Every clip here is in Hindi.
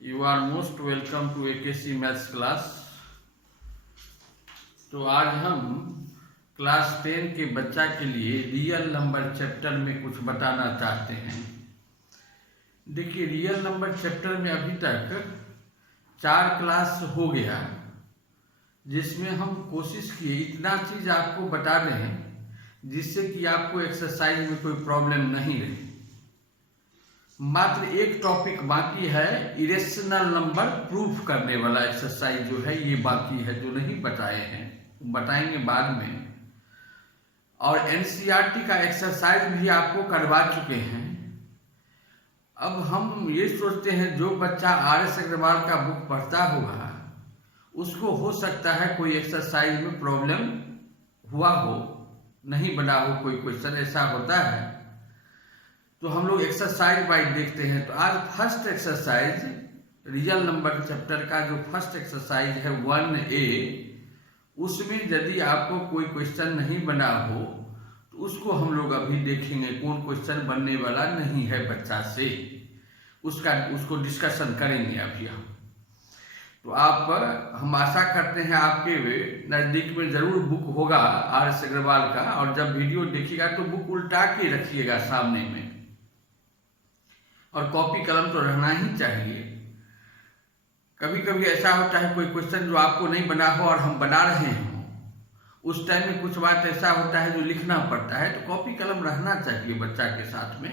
You are most welcome to AKC maths class. तो आज हम क्लास 10 के बच्चा के लिए रियल नंबर चैप्टर में कुछ बताना चाहते हैं। देखिए, रियल नंबर चैप्टर में अभी तक 4 क्लास हो गया, जिसमें हम कोशिश किए इतना चीज़ आपको बता दें जिससे कि आपको एक्सरसाइज में कोई प्रॉब्लम नहीं रहे। मात्र एक टॉपिक बाकी है, इरेशनल नंबर प्रूफ करने वाला एक्सरसाइज जो है ये बाकी है, जो नहीं बताए हैं बताएंगे बाद में। और NCERT का एक्सरसाइज भी आपको करवा चुके हैं। अब हम ये सोचते हैं जो बच्चा RS अग्रवाल का बुक पढ़ता होगा उसको हो सकता है कोई एक्सरसाइज में प्रॉब्लम हुआ हो, नहीं बना हो, कोई क्वेश्चन ऐसा होता है। तो हम लोग एक्सरसाइज वाइज देखते हैं। तो आज first exercise real number chapter का जो फर्स्ट एक्सरसाइज है 1A, उसमें यदि आपको कोई क्वेश्चन नहीं बना हो तो उसको हम लोग अभी देखेंगे। कौन क्वेश्चन बनने वाला नहीं है बच्चा से, उसको डिस्कशन करेंगे अभी हम। तो हम आशा करते हैं आपके नज़दीक में ज़रूर बुक होगा RS अग्रवाल का, और जब वीडियो देखिएगा तो बुक उल्टा के रखिएगा सामने में, और कॉपी कलम तो रहना ही चाहिए। कभी कभी ऐसा होता है कोई क्वेश्चन जो आपको नहीं बना हो और हम बना रहे हों, उस टाइम में कुछ बात ऐसा होता है जो लिखना पड़ता है, तो कॉपी कलम रहना चाहिए बच्चा के साथ में।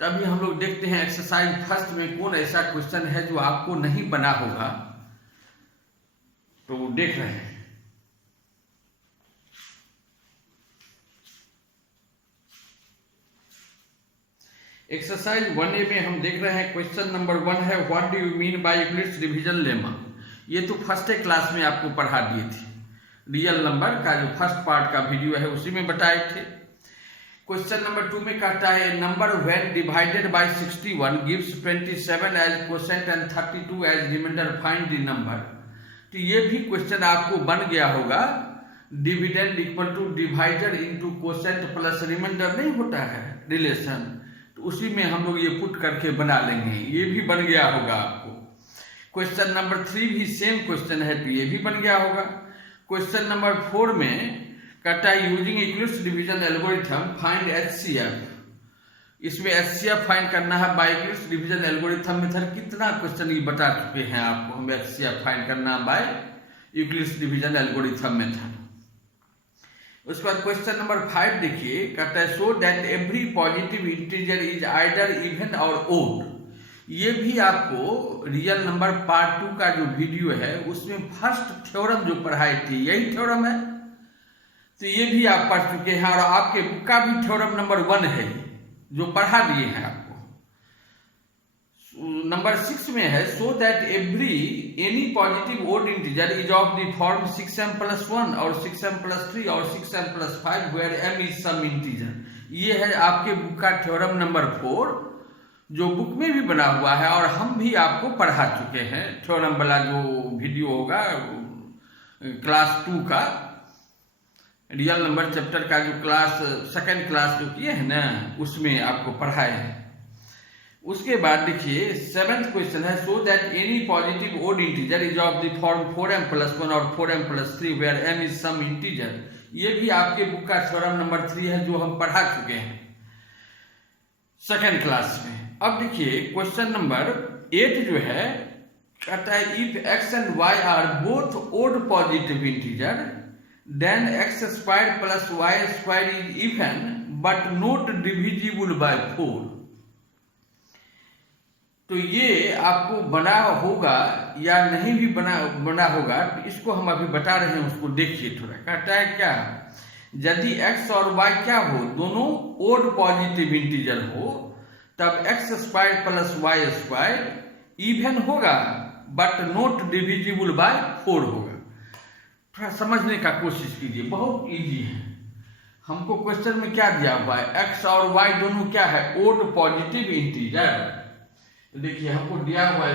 तभी हम लोग देखते हैं एक्सरसाइज फर्स्ट में कौन ऐसा क्वेश्चन है जो आपको नहीं बना होगा। तो देख रहे हैं एक्सरसाइज 1A में हम देख रहे हैं क्वेश्चन नंबर 1 है, what do you mean by Euclid's division lemma. ये तो फर्स्ट क्लास में आपको पढ़ा दिए थे, रियल नंबर का जो फर्स्ट पार्ट का वीडियो है उसी में बताए थे। क्वेश्चन नंबर 2 में कहता है number when divided by 61 gives 27 as quotient and 32 as remainder, find the number. तो ये भी क्वेश्चन आपको बन गया होगा। Dividend equal to divider into quotient plus remainder नहीं होता है रिलेशन, तो उसी में हम लोग ये पुट करके बना लेंगे। ये भी बन गया होगा आपको। क्वेश्चन नंबर 3 भी सेम क्वेश्चन है, तो ये भी बन गया होगा। क्वेश्चन नंबर 4 में कहता है using Euclid's division algorithm find HCF। इसमें HCF फाइंड करना है by Euclid's division algorithm method. कितना क्वेश्चन ये बता चुके हैं आपको, हम HCF फाइंड करना by Euclid's division algorithm method. उसके बाद क्वेश्चन नंबर 5 देखिए, कहता है so that every positive integer is either even और ओड। ये भी आपको रियल नंबर पार्ट 2 का जो वीडियो है उसमें फर्स्ट थ्योरम जो पढ़ाई थी यही थ्योरम है, तो ये भी आप पढ़ चुके हैं। और आपके बुक का भी थ्योरम नंबर 1 है जो पढ़ा दिए हैं आपको। नंबर 6 में है so that any positive odd integer is of the form 6m+1 और 6m+3 और 6m+5 where m is some integer. ये है आपके बुक का थ्योरम नंबर 4 जो बुक में भी बना हुआ है और हम भी आपको पढ़ा चुके हैं। थ्योरम वाला जो वीडियो होगा क्लास 2 का, रियल नंबर चैप्टर का जो सेकंड क्लास जो किए हैं ना, उसमें आपको पढ़ाए हैं। उसके बाद देखिए 7th क्वेश्चन है so that any positive odd integer is of the form 4m+1 और 4m+3 where m is some integer. ये भी आपके बुक का थ्योरम नंबर 3 है जो हम पढ़ा चुके हैं सेकंड क्लास में। अब देखिए क्वेश्चन नंबर 8 जो है, कहता है if x and y are both odd positive integer then x² plus y² is even but not divisible by 4। तो ये आपको बना होगा या नहीं भी बना होगा, तो इसको हम अभी बता रहे हैं, उसको देखिए थोड़ा। कहता है क्या, यदि x और y क्या हो, दोनों ओड पॉजिटिव इंटीजर हो, तब x² प्लस y² इवन होगा बट नॉट डिविजिबल बाय 4 होगा। थोड़ा समझने का कोशिश कीजिए, बहुत इजी है। हमको क्वेश्चन में क्या दिया हुआ है, x और y दोनों क्या है, ओड पॉजिटिव इंटीजर। तो देखिए हमको दिया हुआ है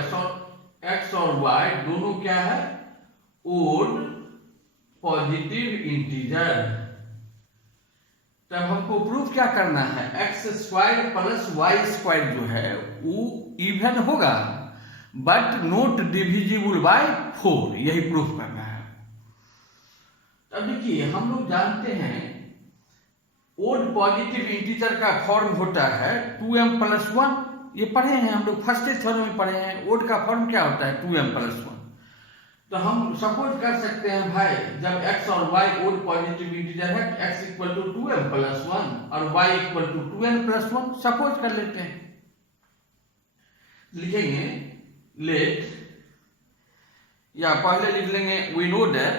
x और y दोनों क्या है, ओड पॉजिटिव इंटीजर। तब हमको प्रूफ क्या करना है, x² प्लस y² जो है वो इवन होगा बट नॉट डिविजिबल बाय 4, यही प्रूफ करना है। अब देखिए हम लोग जानते हैं ओड पॉजिटिव इंटीजर का फॉर्म होता है 2m + 1, ये पढ़े हैं हम लोग, फर्स्ट थ्योरम में पढ़े हैं। ओड का फॉर्म क्या होता है 2m + 1। तो हम सपोज कर सकते हैं भाई, जब x और y ओड पॉजिटिव इंटीजर है, x = 2m + 1 और y = 2n + 1, सपोज कर लेते हैं। लिखेंगे लेट, या पहले लिख लेंगे we know that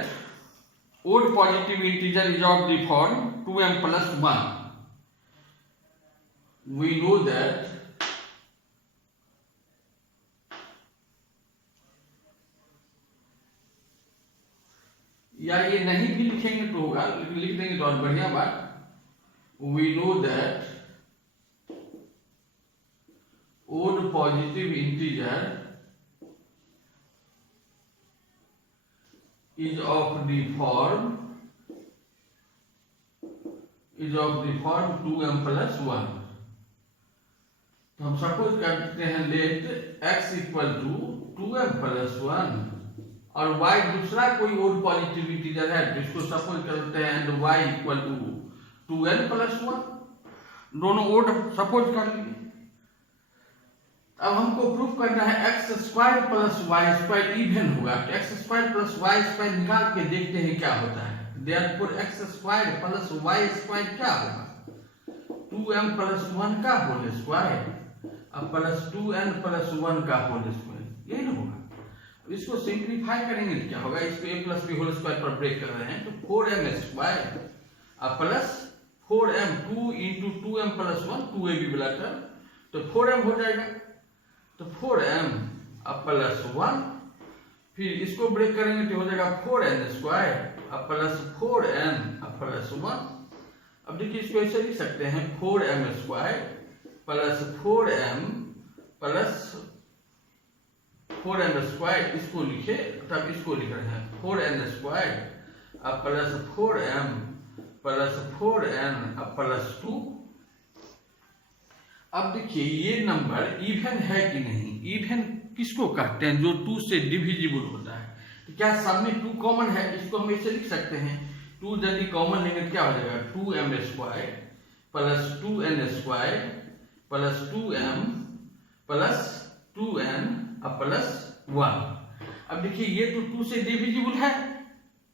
odd positive integer is of the form 2m + 1। We know that या ये नहीं भी लिखेंगे तो होगा, लिख देंगे तो और बढ़िया बात। We know that odd positive integer is of the form 2m + 1। तो हम सपोज करते हैं लेट x = 2m + 1 और y दूसरा कोई ओड पॉजिटिव इंटीजर है, तो इसको सपोज करते हैं एंड y = 2n + 1, दोनों ओड सपोज कर लिए। अब हमको प्रूफ करना है x² + y² इवन होगा, तो x² + y² निकाल के देखते हैं क्या होता है। देयरफॉर x² + y² क्या होगा 2m + 1 का होल स्क्वायर अब प्लस 2n + 1 का होल स्क्वायर, यही ना होगा। अब इसको सिंप्लीफाई करेंगे तो क्या होगा, इसको a + b होल स्क्वायर पर ब्रेक कर रहे हैं, तो 4m² अब प्लस 4m 2 × 2m + 1 2ab वाला टर्म, तो 4m हो जाएगा, तो 4m अब प्लस 1, फिर इसको ब्रेक करेंगे तो हो जाएगा 4n² अब प्लस 4m अब प्लस 1। अब देखिए इसको ऐसे लिख सकते हैं 4m² plus 4m plus 4m², इसको लिखे तब इसको लिख रहे हैं 4n² अब प्लस 4m प्लस 4n अब प्लस 2। अब देखिए ये नंबर इवन है कि नहीं, इवन किसको कहते हैं जो 2 से डिविजिबल होता है। तो क्या सब में 2 कॉमन है, इसको हम ऐसे लिख सकते हैं 2 यदि कॉमन लेंगे तो क्या हो जाएगा 2m² plus 2n² plus 2m plus 2n अब प्लस 1। अब देखिए ये तो 2 से डिविजिबल है,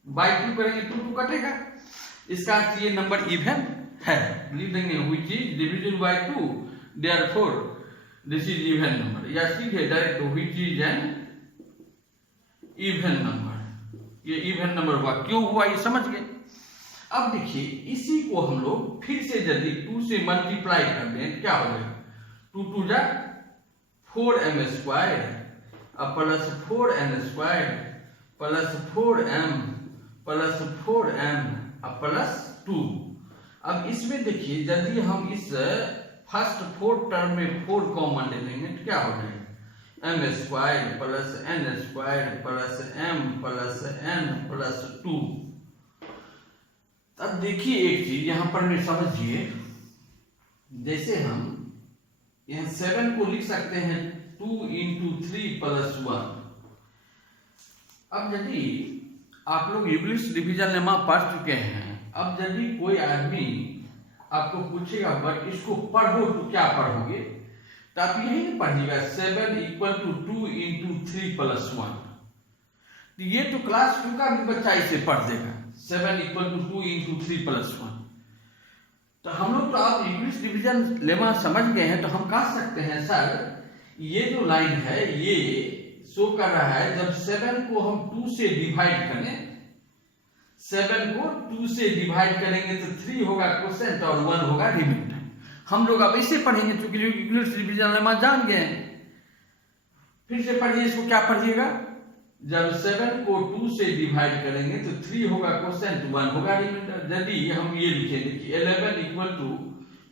बाय 2 करेंगे 2 कटेगा, इसका अर्थ ये नंबर इवन है, लिख देंगे which is divisible by 2, therefore this is even number, या सीधे direct which is an even number, ये इवन नंबर हुआ। क्यों हुआ ये समझ गए। अब देखिए इसी को हम लोग फिर से यदि 2 से मल्टीप्लाई कर दें क्या हो जाएगा 2 2 जा 4m² अब plus 4n² plus 4m plus 4m अब प्लस 2। अब इसमें देखिए यदि हम इस फर्स्ट 4 टर्म में 4 कॉमन ले लेंगे तो क्या हो जाएगा m² plus n² plus m plus n plus 2। अब देखिए एक चीज यहां पर में समझिए, जैसे हम यहां 7 को लिख सकते हैं 2 × 3 + 1। अब यदि आप लोग इंग्लिश डिवीजन लेमा पढ़ चुके हैं, अब यदि कोई आदमी आपको पूछेगा बट इसको पढ़ो तो क्या पढ़ोगे, तो आप यही नहीं पढ़िएगा 7 = 2 × 3 + 1। तो ये तो क्लास 2 का भी बच्चा इसे पढ़ देगा 7 = 2 × 3 + 1। तो हम लोग तो आप इंग्लिश डिवीजन लेमा समझ गए हैं, तो हम कह सकते हैं सर ये जो लाइन है ये शो कर रहा है जब 7 को हम 2 से डिवाइड करें, 7 को 2 से डिवाइड करेंगे तो 3 होगा क्वोशेंट और 1 होगा रिमाइंडर। हम लोग अब इसे पढ़ेंगे क्योंकि इंग्लिश डिवीजन लेमा जान गए हैं। फिर से पढ़िए इसको, क्या पढ़िएगा जब 7 को 2 से डिवाइड करेंगे तो 3 होगा क्वोशेंट 1 होगा रिमाइंडर। यदि हम ये लिखें देखिए 11 =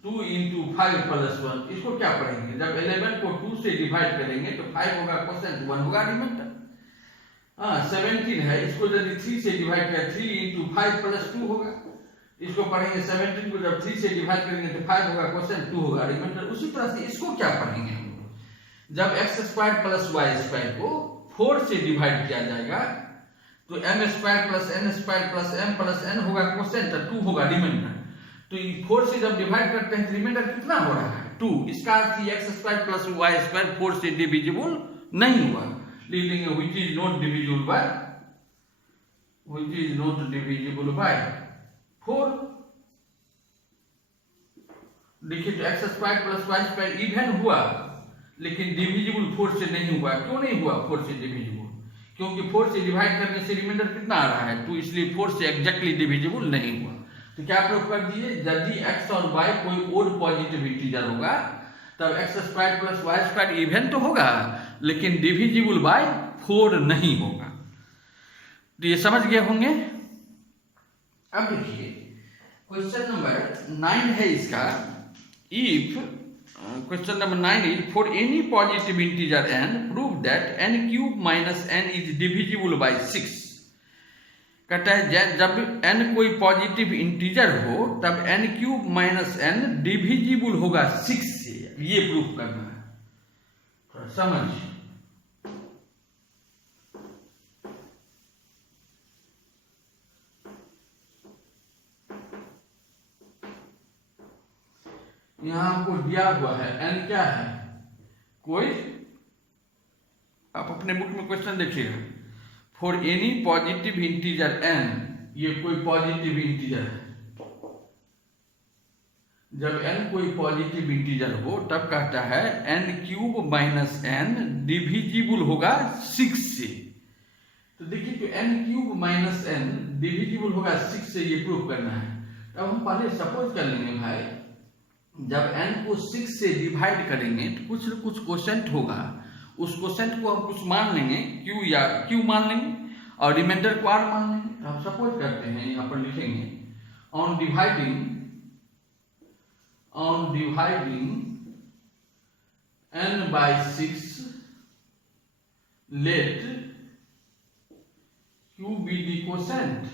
2 × 5 + 1, इसको क्या पढ़ेंगे जब 11 को 2 से डिवाइड करेंगे तो 5 होगा क्वोशेंट 1 होगा रिमाइंडर। 17 है, इसको यदि 3 से डिवाइड करें 3 × 5 + 2 होगा, इसको पढ़ेंगे 17 को जब 3 से डिवाइड करेंगे तो 5 होगा क्वोशेंट 2 होगा रिमाइंडर। उसी तरह से इसको क्या पढ़ेंगे हम लोग, जब x square plus y square को 4 से डिवाइड किया जाएगा तो m square plus n square plus n होगा क्वोशिएंट, 2 होगा रिमाइंडर। तो 4 से जब डिवाइड करते हैं तो रिमाइंडर कितना हो रहा है 2। इसका अर्थ x square plus y square 4 से डिविजिबल नहीं हुआ, लिख देंगे which is not divisible by 4। देखिए तो x square plus y square even हुआ लेकिन डिविजिबल 4 से नहीं हुआ। क्यों नहीं हुआ 4 से डिविजिबल? क्योंकि 4 से डिवाइड करने से रिमाइंडर कितना आ रहा है 2, इसलिए 4 से एग्जैक्टली डिविजिबल नहीं हुआ। तो क्या प्रूफ कर दिए, यदि x और y कोई और पॉजिटिव इंटीजर होगा तब x square plus y square even तो होगा लेकिन डिविजिबल बाय 4 नहीं होगा। तो ये समझ गए होंगे। अब देखिए क्वेश्चन नंबर 9 है इसका। If question number 9 is for any positive integer n prove that n cube minus n is divisible by 6। कहता है जब n कोई पॉजिटिव इंटीजर हो तब n cube minus n divisible होगा 6 से। ये प्रूफ करना है, थोड़ा समझ। यहां हमको दिया हुआ है n क्या है, कोई, आप अपने बुक में क्वेश्चन देखिएगा, for any positive integer n, ये कोई पॉजिटिव इंटीजर है। जब n कोई पॉजिटिव इंटीजर हो तब कहता है n cube minus n divisible होगा 6 से। तो देखिए तो n cube minus n divisible होगा 6 से, ये प्रूफ करना है। तब हम पहले सपोज कर लेंगे भाई, जब n को 6 से डिवाइड करेंगे तो कुछ न कुछ क्वोशिएंट होगा, उस क्वोशिएंट को हम कुछ मान लेंगे q या q मान लेंगे और रिमाइंडर को r मान लेंगे। हम सपोज करते हैं, यहाँ पर लिखेंगे on dividing n by 6 let q be the quotient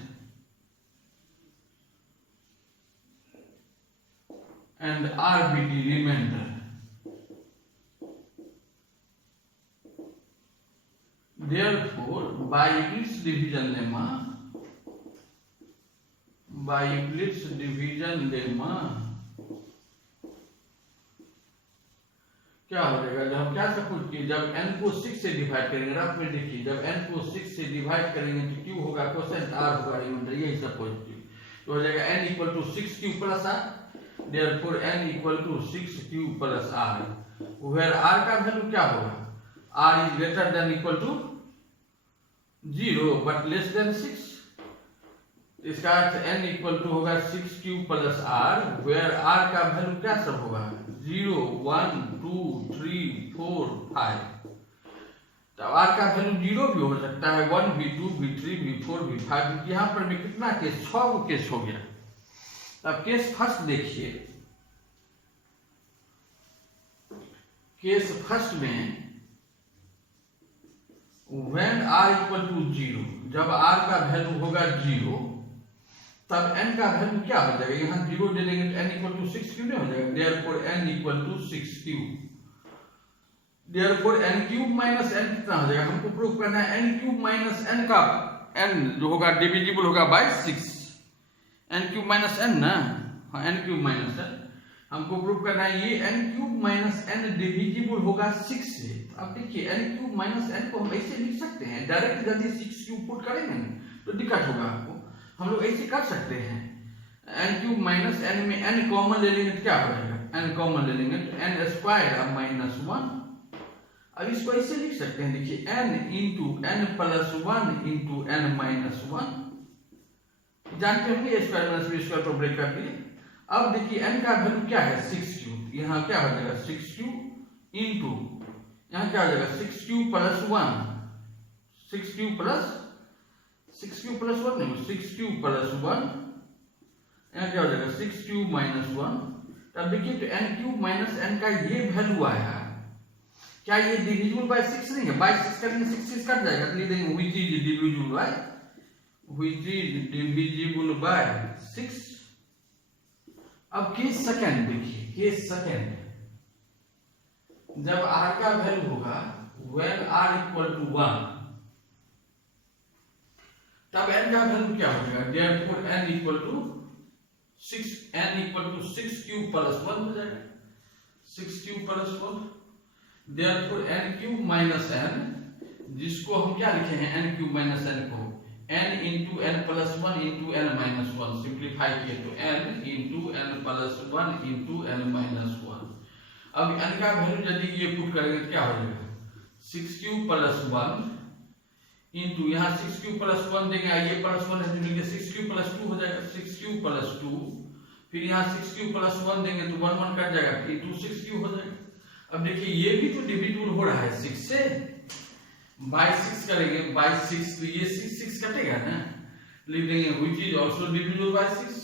and r be the remainder। Therefore, by Euclid's division lemma क्या हो जाएगा, जब हम क्या सपोज किए, जब n को 6 से डिवाइड करेंगे, रफ में देखिए, जब n को 6 से डिवाइड करेंगे तो q होगा क्वोशिएंट, r होगा रिमाइंडर, यही सपोज किए। तो हो जाएगा n equal to 6q plus r, therefore n equal to 6q plus r, where r का वैल्यू क्या होगा, r is greater than equal to 0 but less than 6। इसका अर्थ n इक्वल टू होगा 6q plus r, where r का वैल्यू क्या सब होगा 0 1 2 3 4 5। तब r का वैल्यू 0 भी हो सकता है, 1 भी 2 भी 3 भी 4 भी 5। यहाँ पर भी कितना केस, 6 केस हो गया। अब केस फर्स्ट देखिए, केस फर्स्ट में when r इक्वल टू 0, जब r का वैल्यू होगा 0 तब n का वैल्यू क्या हो जाएगा, यहाँ 0 ले लेंगे तो n इक्वल टू 6q नहीं हो जाएगा, therefore n equal to 6q। therefore n cube minus n कितना हो जाएगा, हमको प्रूफ करना है n क्यूब माइनस n का n जो होगा डिविजिबल होगा by 6। n cube minus n ना, हाँ n क्यूब माइनस n हमको प्रूफ करना है, ये n cube minus n divisible होगा 6 से। अब देखिए n क्यूब माइनस n को हम ऐसे लिख सकते हैं, डायरेक्ट यदि 6q पुट करेंगे तो दिक्कत होगा आपको, हम लोग ऐसे कर सकते हैं। n क्यूब माइनस n में n कॉमन ले लेंगे तो क्या हो जाएगा, n कॉमन ले लेंगे तो n स्क्वायर माइनस 1। अब इसको ऐसे लिख सकते हैं, देखिए n into n plus 1 into n minus 1। जानते होंगे स्क्वायर माइनस बी स्क्वायर को ब्रेक कर दिए। अब देखिए n का वैल्यू क्या है 6q, यहाँ क्या हो जाएगा 6q इंटू यहाँ क्या हो जाएगा 6q प्लस 1, 6q प्लस 1 नहीं, 6q प्लस 1, यहाँ क्या हो जाएगा 6q माइनस 1। तब देखिए तो n क्यूब माइनस n का ये वैल्यू आया, क्या ये डिविजिबल बाय 6 नहीं है, बाय 6 करेंगे 6 कट जाएगा, तो लिख देंगे व्हिच इज डिविजिबल बाय 6। अब केस सेकंड देखिए, केस सेकंड जब r का वैल्यू होगा when r इक्वल टू 1, तब n का वैल्यू क्या हो जाएगा, therefore n equal to 6, n equal to 6 cube plus 1 हो जाएगा, 6 cube plus 1, therefore n cube minus n, जिसको हम क्या लिखे हैं n क्यूब माइनस n को n into n plus 1 into n minus 1, simplify किए तो n into n plus 1 into n minus 1। अब n का वैल्यू यदि ये पुट करेंगे तो क्या हो जाएगा, 6 क्यूब प्लस 1 इंटू यहाँ 6 क्यूब प्लस 1 देंगे, ये प्लस 1 है तो मिलके 6 क्यूब प्लस 2 हो जाएगा, 6 क्यूब प्लस 2, फिर यहाँ 6 क्यूब प्लस 1 देंगे तो 1 1 कट जाएगा, इंटू 6 क्यूब हो जाएगा। अब देखिए ये भी तो डिविजिबल हो रहा है 6 से, बाई 6 करेंगे, बाई 6 तो ये 6 कटेगा ना, लिख देंगे which is also divisible by 6,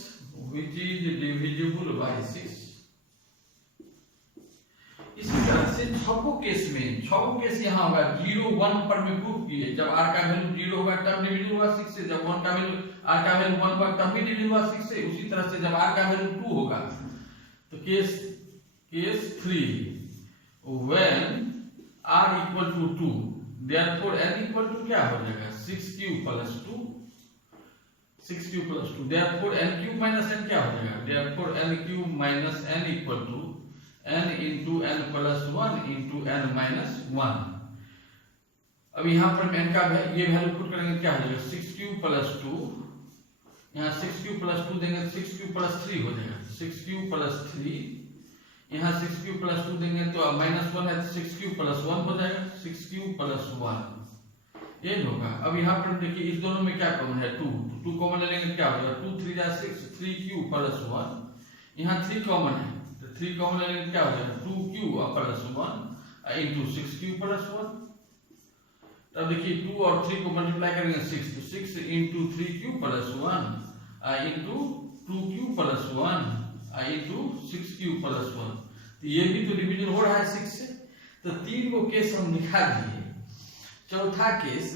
which is divisible by 6। इसी तरह से छठों केस में, छठों केस यहाँ होगा 0 1 पर में प्रूफ किए, जब r का वैल्यू 0 होगा तब डिविजिबल होगा 6 से, जब 1 का वैल्यू r का वैल्यू 1 होगा तब भी डिविजिबल होगा 6 से। उसी तरह से जब r का वैल्यू 2 होगा तो case 3 when r equal to 2, therefore n equal to क्या हो जाएगा, 6 cube plus 2, 6 cube plus 2, therefore n cube minus n क्या हो जाएगा, therefore n cube minus n equal to n into n plus 1 into n minus 1। अब यहाँ पर n का ये वैल्यू पुट करेंगे क्या हो जाएगा, 6 क्यूब प्लस 2, यहाँ 6 क्यूब प्लस 2 देंगे तो 6 क्यूब प्लस 3 हो जाएगा, 6 क्यूब प्लस 3, यहाँ 6 क्यूब प्लस 2 देंगे तो माइनस 1 है तो 6 क्यूब प्लस 1 हो जाएगा, 6 क्यूब प्लस 1 ये होगा। अब यहाँ पर देखिए इस दोनों में क्या कॉमन है, 2, 2 कॉमन ले लेंगे क्या हो जाएगा, 2 3 जा 6, 3 क्यूब प्लस 1, यहाँ 3 कॉमन है तो 3 कॉमन ले लेंगे क्या हो जाएगा, 2 cube plus 1 into 6 cube plus 1। तब देखिए 2 और 3 को मल्टीप्लाई करेंगे 6, तो 6 into 3 cube plus 1 into 2 cube plus 1 into 6 cube plus 1, तो ये भी तो डिवीजन हो रहा है 6 से। तो 3 को केस हम लिखा दिए। चौथा केस,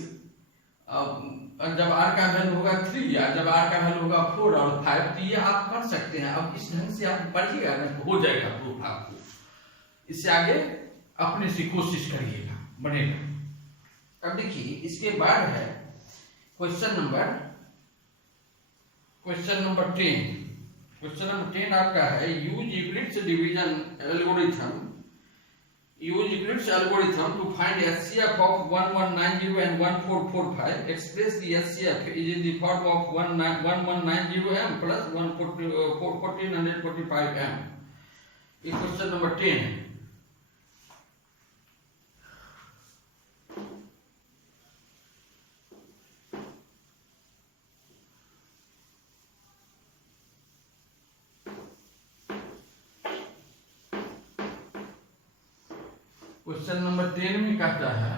जब r का वैल्यू होगा 3 या जब r का वैल्यू होगा 4 और 5, तो ये आप कर सकते हैं। अब इस ढंग से आप पढ़िएगा ना, हो जाएगा प्रूफ आपको। इससे आगे अपने से कोशिश करिएगा, बनेगा। अब देखिए इसके बाद है क्वेश्चन नंबर 10। क्वेश्चन नंबर 10 आपका है use Euclid's division algorithm, use Euclid's algorithm to find HCF of 1190 and 1445. Express the HCF is in the form of 1190m plus 1445m. In question number 10. Question number 10 में कहता है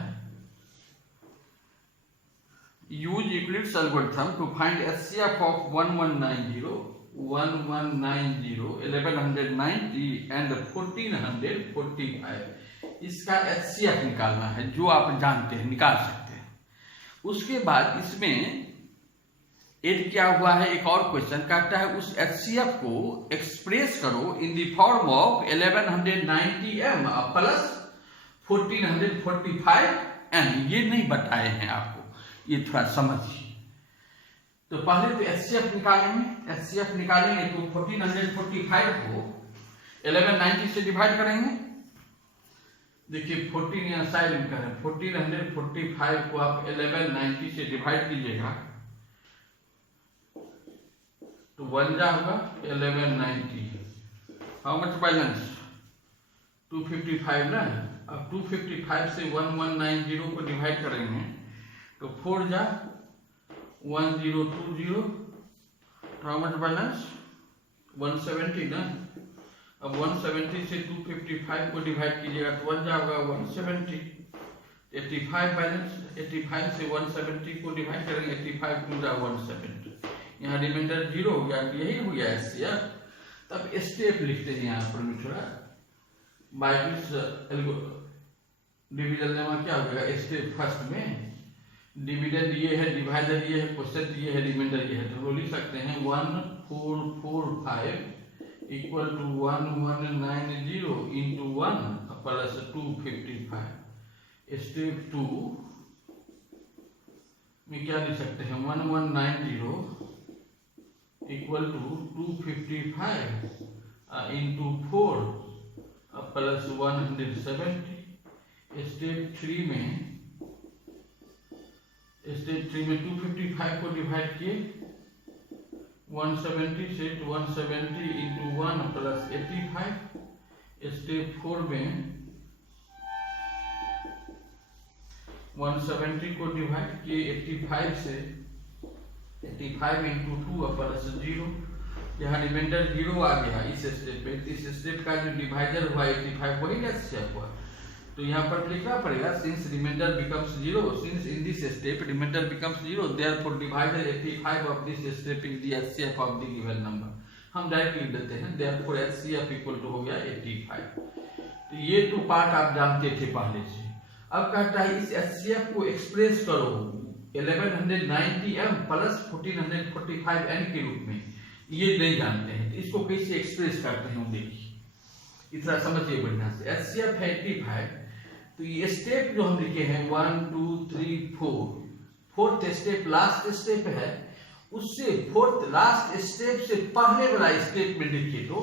use Euclid's algorithm to find HCF of 1190, 1190 and 1445। इसका HCF निकालना है, जो आप जानते हैं, निकाल सकते हैं। उसके बाद इसमें ऐड किया हुआ है एक और क्वेश्चन, कहता है उस HCF को एक्सप्रेस करो in the form of 1190m plus 1445m। ये नहीं बताए हैं आपको, ये थोड़ा समझिए। तो पहले तो HCF निकालेंगे। HCF निकालेंगे तो 1445 को 1190 से डिवाइड करेंगे। देखिए 14 यहाँ साइड में करें, 1445 को आप 1190 से डिवाइड कीजिएगा तो 1 जा होगा 1190। हाउ मच बैलेंस 255 ना। अब 255 से 1190 को डिवाइड करेंगे तो 4 जा 1020। हाउ मच बैलेंस 170 ना। अब 170 से 255 को डिवाइड कीजिएगा तो 1 जाएगा 170। 85 बैलेंस, 85 से 170 को डिवाइड करेंगे, 85 2 जा 170। यहाँ रिमाइंडर 0 हो गया, यही हो गया HCF। तब स्टेप लिखते हैं यहाँ पर थोड़ा बाइबिस डिविजन में क्या हो जाएगा। स्टेप फर्स्ट में डिविडेंड ये है, डिवाइडर ये है, क्वेश्चन ये है, रिमाइंडर ये है। तो वो लिख सकते हैं 1445 equal to 1190 into 1 plus 255। Step 2 में क्या लिख सकते हैं 1190 equal to 255 into 4 plus 170। Step 3 में 255 को डिवाइड किए 170 से 170 इंटू 1 प्लस 85। स्टेप 4 में 170 को डिवाइड किए 85 से 85 इंटू 2 प्लस 0। यहाँ रिमाइंडर 0 आ गया इस स्टेप पे। इस स्टेप का जो डिवाइडर हुआ 85 वही एचसीएफ हुआ, तो यहाँ पर लिखना पड़ेगा since remainder becomes 0, since in this step remainder becomes 0 therefore divide 85 of this step in the HCF of the given number. हम डायरेक्ट लिख देते हैं देयरफॉर एचसीएफ इक्वल टू हो गया 85। तो ये तो पार्ट आप जानते थे पहले से। अब कहता है इस एचसीएफ को एक्सप्रेस करो 1190m प्लस 1445n के रूप में। ये नहीं जानते हैं तो इसको कैसे एक्सप्रेस करते हैं देखिए, इतना समझिए बढ़िया से। एचसीएफ है 85, तो ये स्टेप जो हम लिखे हैं 1 2 3 4, फोर्थ स्टेप लास्ट स्टेप है, उससे फोर्थ लास्ट स्टेप से पहले वाला स्टेप में लिखिए तो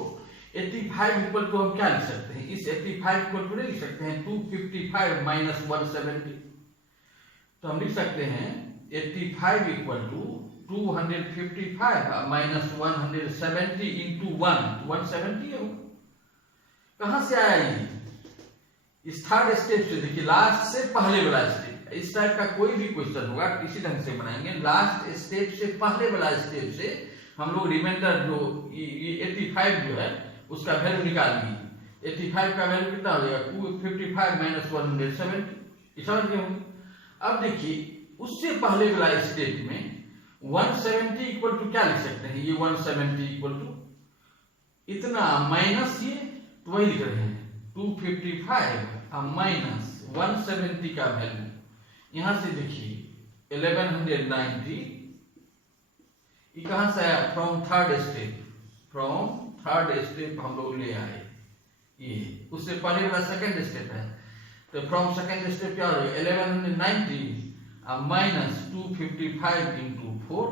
85 इक्वल टू हम क्या लिख सकते हैं, इस 85 इक्वल टू लिख सकते हैं 255 माइनस 170। तो हम लिख सकते हैं 85 इक्वल टू 255 माइनस 170 इंटू 170 है। कहां से आया ये, इस थर्ड स्टेप से। देखिए लास्ट से पहले वाला स्टेप, इस टाइप का कोई भी क्वेश्चन होगा इसी ढंग से बनाएंगे। लास्ट स्टेप से पहले वाला स्टेप से हम लोग रिमाइंडर जो ये 85 जो है उसका वैल्यू निकाल लीजिए। 85 का वैल्यू कितना हो जाएगा 255 माइनस 170, समझ गए होंगे। अब देखिए उससे पहले वाला स्टेप में 170 इक्वल टू क्या लिख सकते हैं, ये 170 इक्वल टू इतना माइनस ये, तो वही लिख रहे हैं 255 माइनस 170 का वैल्यू। यहां से देखिए 1190 ये कहां से आया, from third step, from third step हम लोग ले आए ये, उससे पहले वाला सेकंड स्टेप है। तो फ्रॉम सेकंड स्टेप क्या हो जाएगा 1190 माइनस 255 इंटू 4।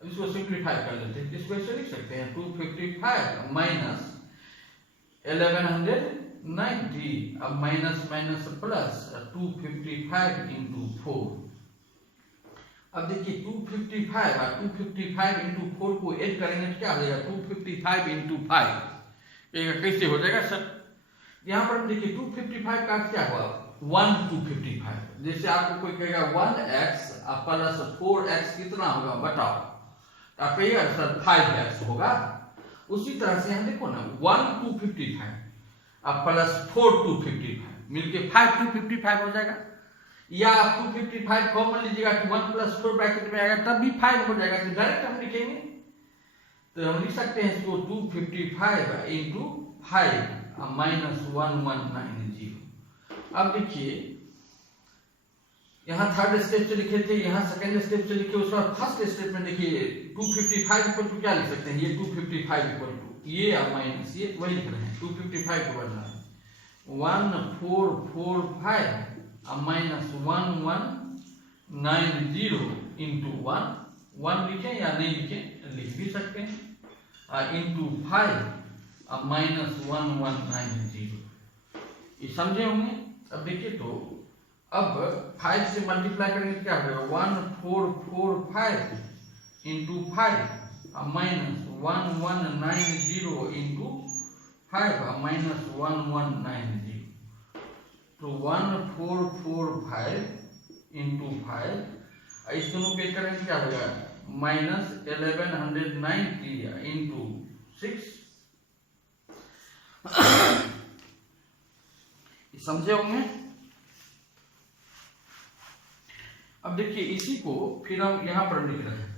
इसको सिंप्लीफाई कर लेते हैं, इसको ऐसे लिख सकते हैं 255 माइनस 1190 अब माइनस माइनस प्लस 255 इंटू 4। अब देखिए 255 और 255 इंटू 4 को ऐड करेंगे तो क्या हो जाएगा 255 इंटू 5। कैसे हो जाएगा सर, यहाँ पर देखिए 255 का क्या हुआ 1255। जैसे आपको कोई कहेगा 1x प्लस 4x कितना होगा बताओ, आप कहिएगा सर 5x होगा। उसी तरह से यहाँ देखो ना 1255 प्लस 4255 मिलके 5255 हो जाएगा। या आप 255 कॉमन लीजिएगा तो 1 प्लस 4 ब्रैकेट में आएगा तब भी 5 हो जाएगा। तो डायरेक्ट हम लिखेंगे, तो हम लिख सकते हैं इसको 255 इंटू 5 माइनस 1190। अब देखिए यहाँ थर्ड स्टेप से लिखे थे, यहाँ सेकंड स्टेप से लिखे, उसके बाद फर्स्ट स्टेप में देखिए 255 इक्वल टू क्या लिख सकते हैं, ये 255 इक्वल टू ये माइनस ये वही लिख रहे हैं 255 को बदलना है 1445 माइनस 1190 इंटू 1 लिखें या नहीं लिखें लिख भी सकते हैं इंटू 5 माइनस 1190। ये समझे होंगे। अब देखिए तो अब 5 से मल्टीप्लाई करेंगे क्या होगा 1445 इंटू 5 माइनस 1190 इंटू 5 माइनस 1190। तो 1445 इंटू 5 इस दोनों पे करेंगे क्या होगा माइनस 1190 इंटू 6। समझे होंगे। अब देखिए इसी को फिर हम यहां पर लिख रहे हैं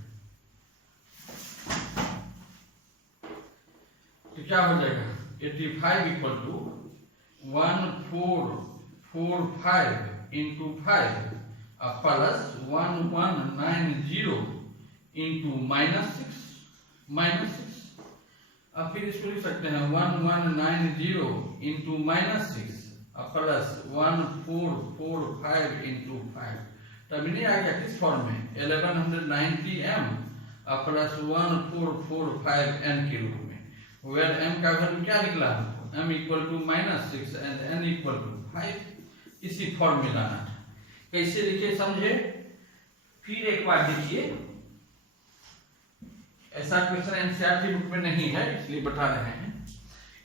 तो क्या हो जाएगा 85 equal to 1445 into 5 plus 1190 into minus 6। अब फिर इसको लिख सकते हैं 1190 इंटू माइनस 6 प्लस 1445 इंटू 5, तब नहीं आ गया किस फॉर्म में 1190m प्लस 1445n के रूप में, वेयर m का वैल्यू क्या निकला हमको, m equal to -6 and n equal to 5, इसी फॉर्म में लाना था। कैसे लिखे समझे, फिर एक बार देखिए, ऐसा क्वेश्चन एनसीईआरटी बुक में नहीं है इसलिए बता रहे हैं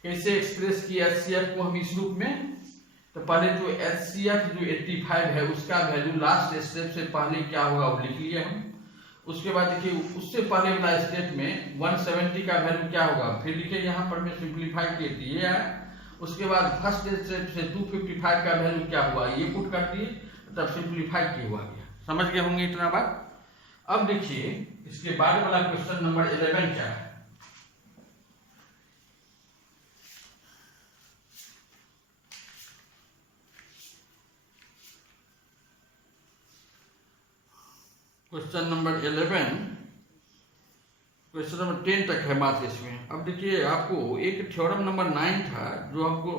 कैसे एक्सप्रेस किया एचसीएफ को हम इस रूप में। तो पहले तो एचसीएफ जो 85 है उसका वैल्यू लास्ट स्टेप से पहले क्या होगा वो लिख लिए हम। उसके बाद देखिए उससे पहले वाला स्टेप में 170 का वैल्यू क्या होगा, फिर लिखे यहाँ पर मैं सिंप्लीफाई किए दिए है। उसके बाद फर्स्ट स्टेप से 255 का वैल्यू क्या हुआ ये पुट कर दिए, तब सिंप्लीफाई किया हुआ गया। समझ गए होंगे इतना बात। अब देखिए इसके बाद वाला क्वेश्चन नंबर 11 क्या है। क्वेश्चन नंबर 11, क्वेश्चन नंबर 10 तक है मात्र इसमें। अब देखिए आपको एक थ्योरम नंबर 9 था जो हमको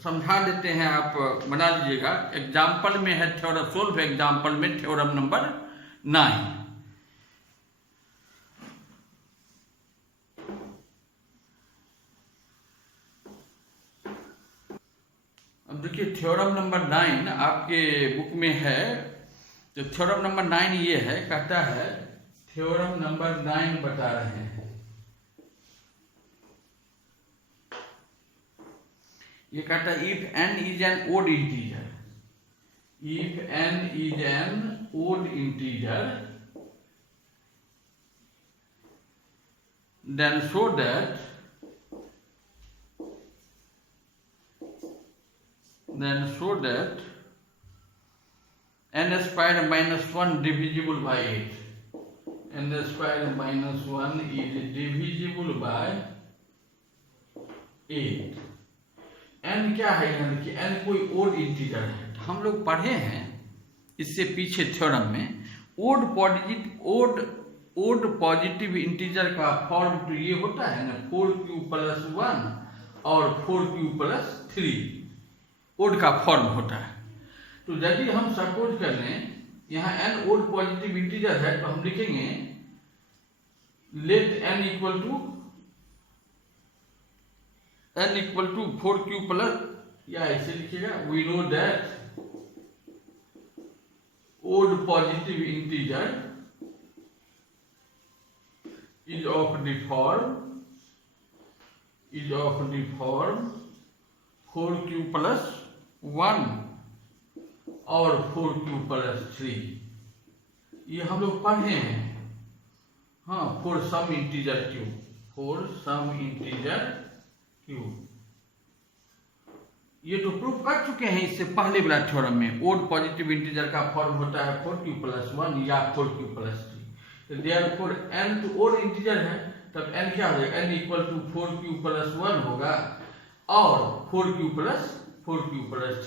समझा देते हैं, आप बना लीजिएगा। एग्जाम्पल में है थ्योरम सोल्व, एग्जाम्पल में थ्योरम नंबर 9। अब देखिए थ्योरम नंबर 9 आपके बुक में है। तो थ्योरम नंबर 9 ये है, कहता है थ्योरम नंबर 9 बता रहे हैं, ये कहता है if n is an odd integer, if n is an odd integer then show that n square minus 1 divisible by 8, n square minus 1 is divisible by 8। n क्या है यहाँ देखिए, n कोई ओड इंटीजर है। हम लोग पढ़े हैं इससे पीछे थ्योरम में ओड पॉजिटिव इंटीजर का फॉर्म तो ये होता है ना 4q + 1 और 4q + 3 ओड का फॉर्म होता है। तो यदि हम सपोज कर लें यहाँ n ओड पॉजिटिव इंटीजर है तो हम लिखेंगे let n equal to 4q plus, या ऐसे लिखिएगा we know that odd positive integer is of the form 4q + 1 और 4q + 3। ये हम लोग पढ़े हैं, हाँ, फॉर सम इंटीजर क्यू, ये तो प्रूफ कर चुके हैं इससे पहले वाला थ्योरम में। ओड पॉजिटिव इंटीजर का फॉर्म होता है 4q + 1 या 4q + 3। तो देयरफॉर n तो ओड इंटीजर है, तब n क्या हो जाएगा, n इक्वल टू 4q + 1 होगा और 4q +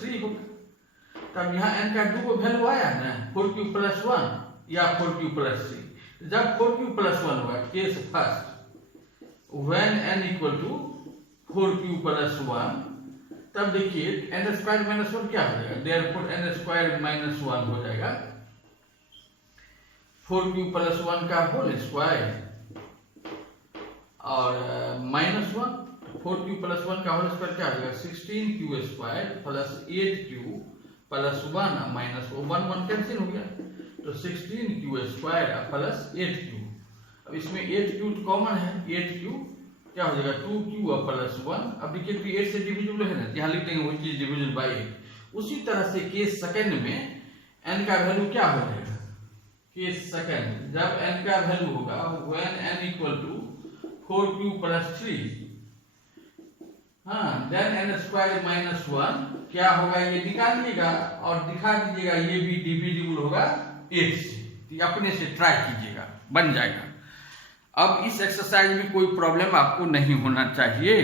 3 होगा। तब यहाँ n का 2 वैल्यू आया ना, 4q + 1 या 4q + 3। जब 4q + 1 होगा, case first when n equal to 4q + 1, तब देखिए n स्क्वायर माइनस 1 क्या हो जाएगा, देयरफॉर n स्क्वायर माइनस 1 हो जाएगा 4q + 1 का होल स्क्वायर और -1, 4q + 1 का होल स्क्वायर क्या हो जाएगा 16q² + 8q + 1 -1 कैंसिल हो गया, तो 16q² + 8q। अब इसमें 8q कॉमन है, 8q क्या हो जाएगा 2q + 1। अब देखिए तो 8 से डिविजिबल है ना, यहाँ लिख देंगे व्हिच इज डिविजिबल बाय 8। उसी तरह से केस सेकंड में n का वैल्यू क्या हो जाएगा, केस सेकंड जब n का वैल्यू होगा when n equal to 4q + 3, हाँ, देन n स्क्वायर माइनस 1 क्या होगा ये निकालिएगा और दिखा दीजिएगा ये भी डिविजिबल होगा 8 से। तो अपने से ट्राई कीजिएगा, बन जाएगा। अब इस एक्सरसाइज में कोई प्रॉब्लम आपको नहीं होना चाहिए।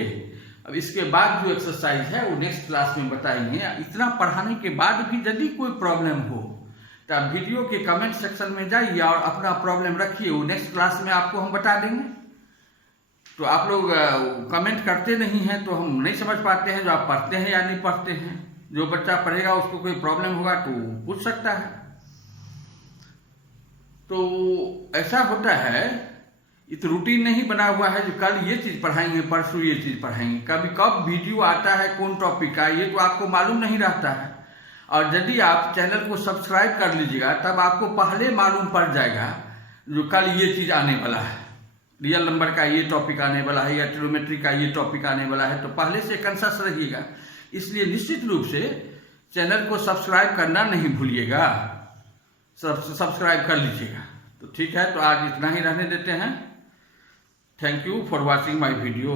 अब इसके बाद जो एक्सरसाइज है वो नेक्स्ट क्लास में बताएंगे। इतना पढ़ाने के बाद भी यदि कोई प्रॉब्लम हो तो आप वीडियो के कमेंट सेक्शन में जाइए और अपना प्रॉब्लम रखिए, वो नेक्स्ट क्लास में आपको हम बता देंगे। तो आप लोग कमेंट करते नहीं हैं तो हम नहीं समझ पाते हैं जो आप पढ़ते हैं या नहीं पढ़ते हैं। जो बच्चा पढ़ेगा उसको कोई प्रॉब्लम होगा तो पूछ सकता है। तो ऐसा होता है, इत रूटीन नहीं बना हुआ है जो कल ये चीज़ पढ़ाएंगे, परसों ये चीज़ पढ़ाएंगे। कभी कब वीडियो आता है, कौन टॉपिक का, ये तो आपको मालूम नहीं रहता है। और यदि आप चैनल को सब्सक्राइब कर लीजिएगा तब आपको पहले मालूम पड़ जाएगा जो कल ये चीज़ आने वाला है, रियल नंबर का ये टॉपिक आने वाला है या ट्रिग्नोमेट्री का ये टॉपिक आने वाला है, तो पहले से कॉन्शियस रहिएगा। इसलिए निश्चित रूप से चैनल को सब्सक्राइब करना नहीं भूलिएगा, सब्सक्राइब कर लीजिएगा। तो ठीक है, तो आज इतना ही रहने देते हैं। Thank you for watching my video.